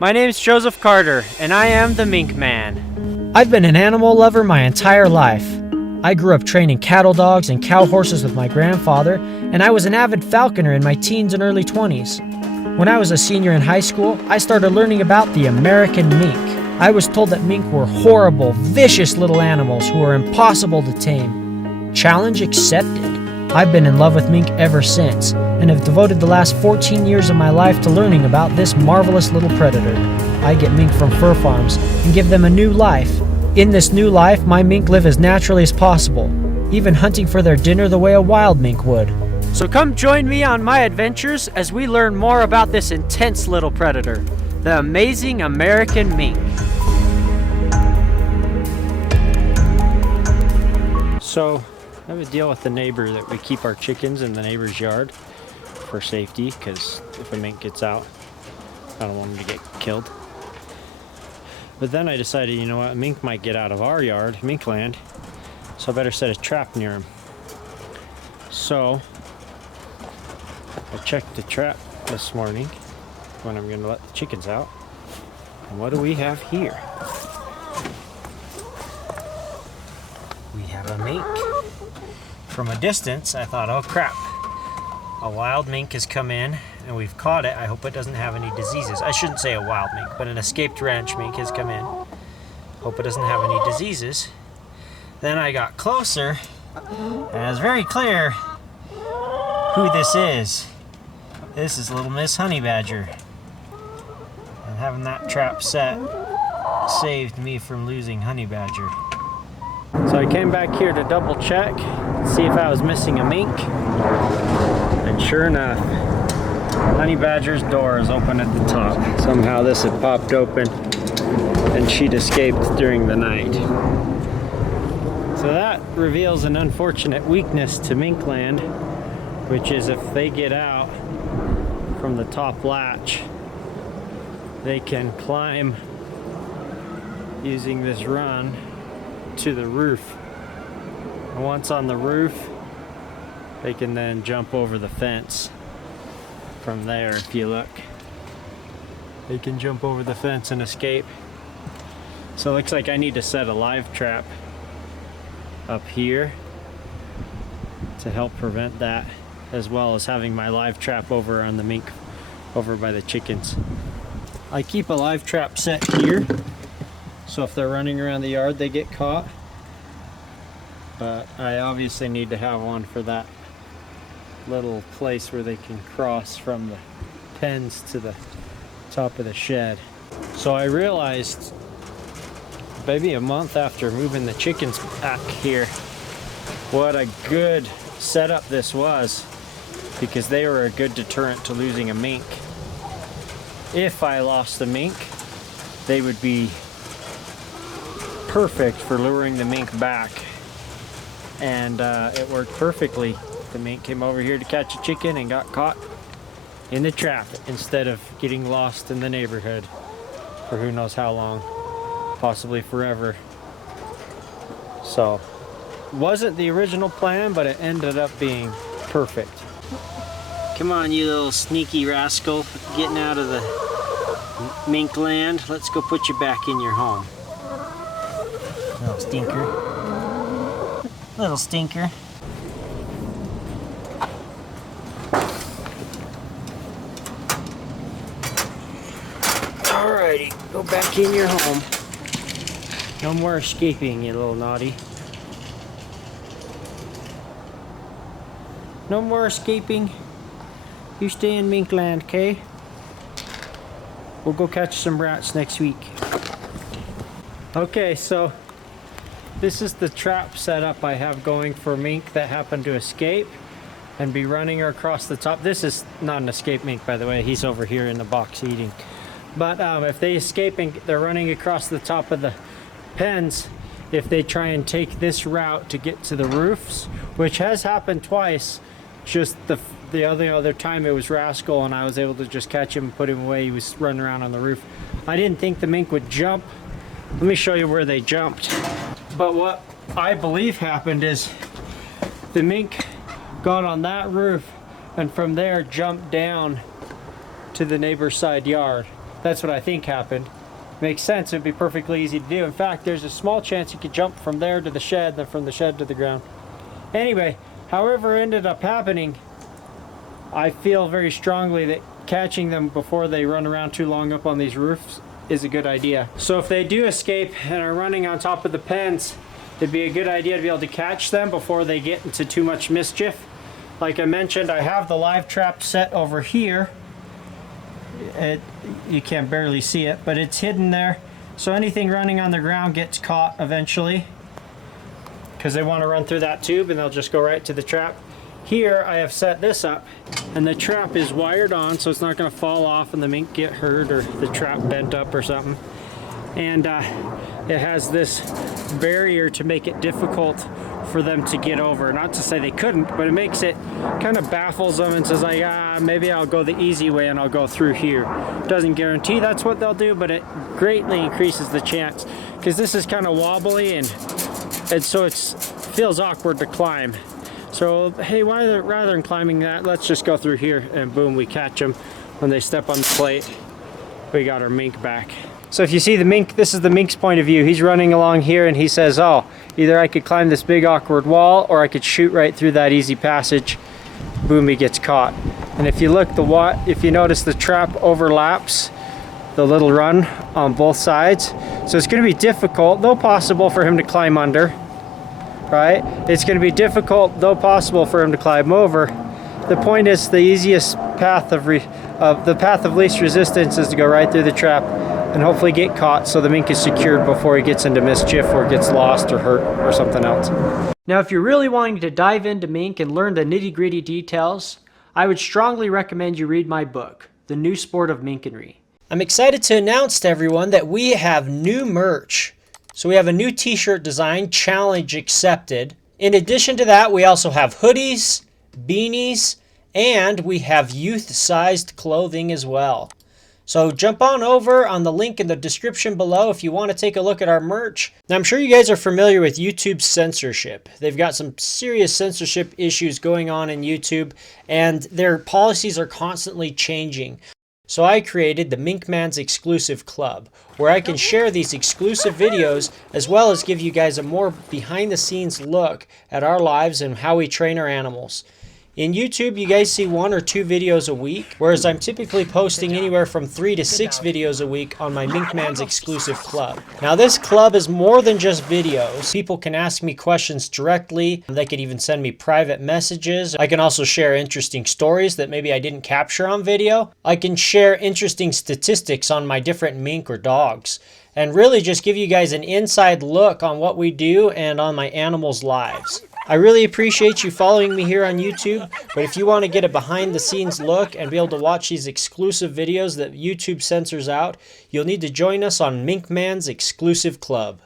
My name's Joseph Carter, and I am the Mink Man. I've been an animal lover my entire life. I grew up training cattle dogs and cow horses with my grandfather, and I was an avid falconer in my teens and early 20s. When I was a senior in high school, I started learning about the American mink. I was told that mink were horrible, vicious little animals who were impossible to tame. Challenge accepted. I've been in love with mink ever since, and have devoted the last 14 years of my life to learning about this marvelous little predator. I get mink from fur farms and give them a new life. In this new life, my mink live as naturally as possible, even hunting for their dinner the way a wild mink would. So come join me on my adventures as we learn more about this intense little predator, the amazing American mink. So I have a deal with the neighbor that we keep our chickens in the neighbor's yard for safety, because if a mink gets out, I don't want them to get killed. But then I decided, you know what, a mink might get out of our yard, MinkLand, so I better set a trap near him. So I checked the trap this morning when I'm going to let the chickens out. And what do we have here? We have a mink. From a distance, I thought, oh crap, a wild mink has come in and we've caught it. I hope it doesn't have any diseases. I shouldn't say a wild mink, but an escaped ranch mink has come in. Hope it doesn't have any diseases. Then I got closer and it was very clear who this is. This is little Miss Honeybadger. And having that trap set saved me from losing Honeybadger. So I came back here to double check, see if I was missing a mink. And sure enough, Honeybadger's door is open at the top. Somehow this had popped open and she'd escaped during the night. So that reveals an unfortunate weakness to MinkLand, which is if they get out from the top latch, they can climb using this run to the roof. And once on the roof, they can then jump over the fence. From there, if you look, they can jump over the fence and escape. So it looks like I need to set a live trap up here to help prevent that, as well as having my live trap over on the mink over by the chickens. I keep a live trap set here, so if they're running around the yard they get caught, but I obviously need to have one for that little place where they can cross from the pens to the top of the shed. So I realized maybe a month after moving the chickens back here what a good setup this was, because they were a good deterrent to losing a mink. If I lost the mink, they would be perfect for luring the mink back, and it worked perfectly. The mink came over here to catch a chicken and got caught in the trap instead of getting lost in the neighborhood for who knows how long, possibly forever. So wasn't the original plan, but it ended up being perfect. Come on, you little sneaky rascal, getting out of the MinkLand. Let's go put you back in your home. Little stinker. Little stinker. Alrighty, go back in your home. No more escaping, you little naughty. No more escaping. You stay in MinkLand, okay? We'll go catch some rats next week. Okay, so this is the trap setup I have going for mink that happen to escape and be running across the top. This is not an escape mink, by the way. He's over here in the box eating. But if they escape and they're running across the top of the pens, if they try and take this route to get to the roofs, which has happened twice, just the other time it was Rascal and I was able to just catch him and put him away. He was running around on the roof. I didn't think the mink would jump. Let me show you where they jumped. But what I believe happened is the mink got on that roof and from there jumped down to the neighbor's side yard. That's what I think happened. Makes sense. It'd be perfectly easy to do. In fact, there's a small chance you could jump from there to the shed, then from the shed to the ground. Anyway, however it ended up happening, I feel very strongly that catching them before they run around too long up on these roofs is a good idea. So if they do escape and are running on top of the pens, it'd be a good idea to be able to catch them before they get into too much mischief. Like I mentioned, I have the live trap set over here. You can't barely see it, but it's hidden there. So anything running on the ground gets caught eventually, because they want to run through that tube and they'll just go right to the trap. Here I have set this up, and the trap is wired on, so it's not going to fall off and the mink get hurt or the trap bent up or something. And it has this barrier to make it difficult for them to get over. Not to say they couldn't, but it makes it, kind of baffles them and says like, maybe I'll go the easy way and I'll go through here. Doesn't guarantee that's what they'll do, but it greatly increases the chance, because this is kind of wobbly and so it feels awkward to climb. So hey, rather than climbing that, let's just go through here, and boom, we catch them when they step on the plate. We got our mink back. So if you see the mink, this is the mink's point of view. He's running along here and he says, oh, either I could climb this big awkward wall or I could shoot right through that easy passage. Boom, he gets caught. And if you look, if you notice, the trap overlaps the little run on both sides. So it's going to be difficult, though possible, for him to climb under, right? It's going to be difficult, though possible, for him to climb over. The point is, the easiest path the path of least resistance is to go right through the trap and hopefully get caught so the mink is secured before he gets into mischief or gets lost or hurt or something else. Now, if you're really wanting to dive into mink and learn the nitty-gritty details, I would strongly recommend you read my book, The New Sport of Minkenry. I'm excited to announce to everyone that we have new merch. So we have a new t-shirt design, challenge accepted. In addition to that, we also have hoodies, beanies, and we have youth-sized clothing as well. So jump on over on the link in the description below if you want to take a look at our merch. Now, I'm sure you guys are familiar with YouTube's censorship. They've got some serious censorship issues going on in YouTube, and their policies are constantly changing. So I created the MinkLand's exclusive club, where I can share these exclusive videos as well as give you guys a more behind-the-scenes look at our lives and how we train our animals. In YouTube, you guys see 1 or 2 videos a week, whereas I'm typically posting anywhere from 3 to 6 videos a week on my MinkLand's exclusive club. Now, this club is more than just videos. People can ask me questions directly. They could even send me private messages. I can also share interesting stories that maybe I didn't capture on video. I can share interesting statistics on my different mink or dogs, and really just give you guys an inside look on what we do and on my animals' lives. I really appreciate you following me here on YouTube, but if you want to get a behind-the-scenes look and be able to watch these exclusive videos that YouTube censors out, you'll need to join us on MinkLand's exclusive club.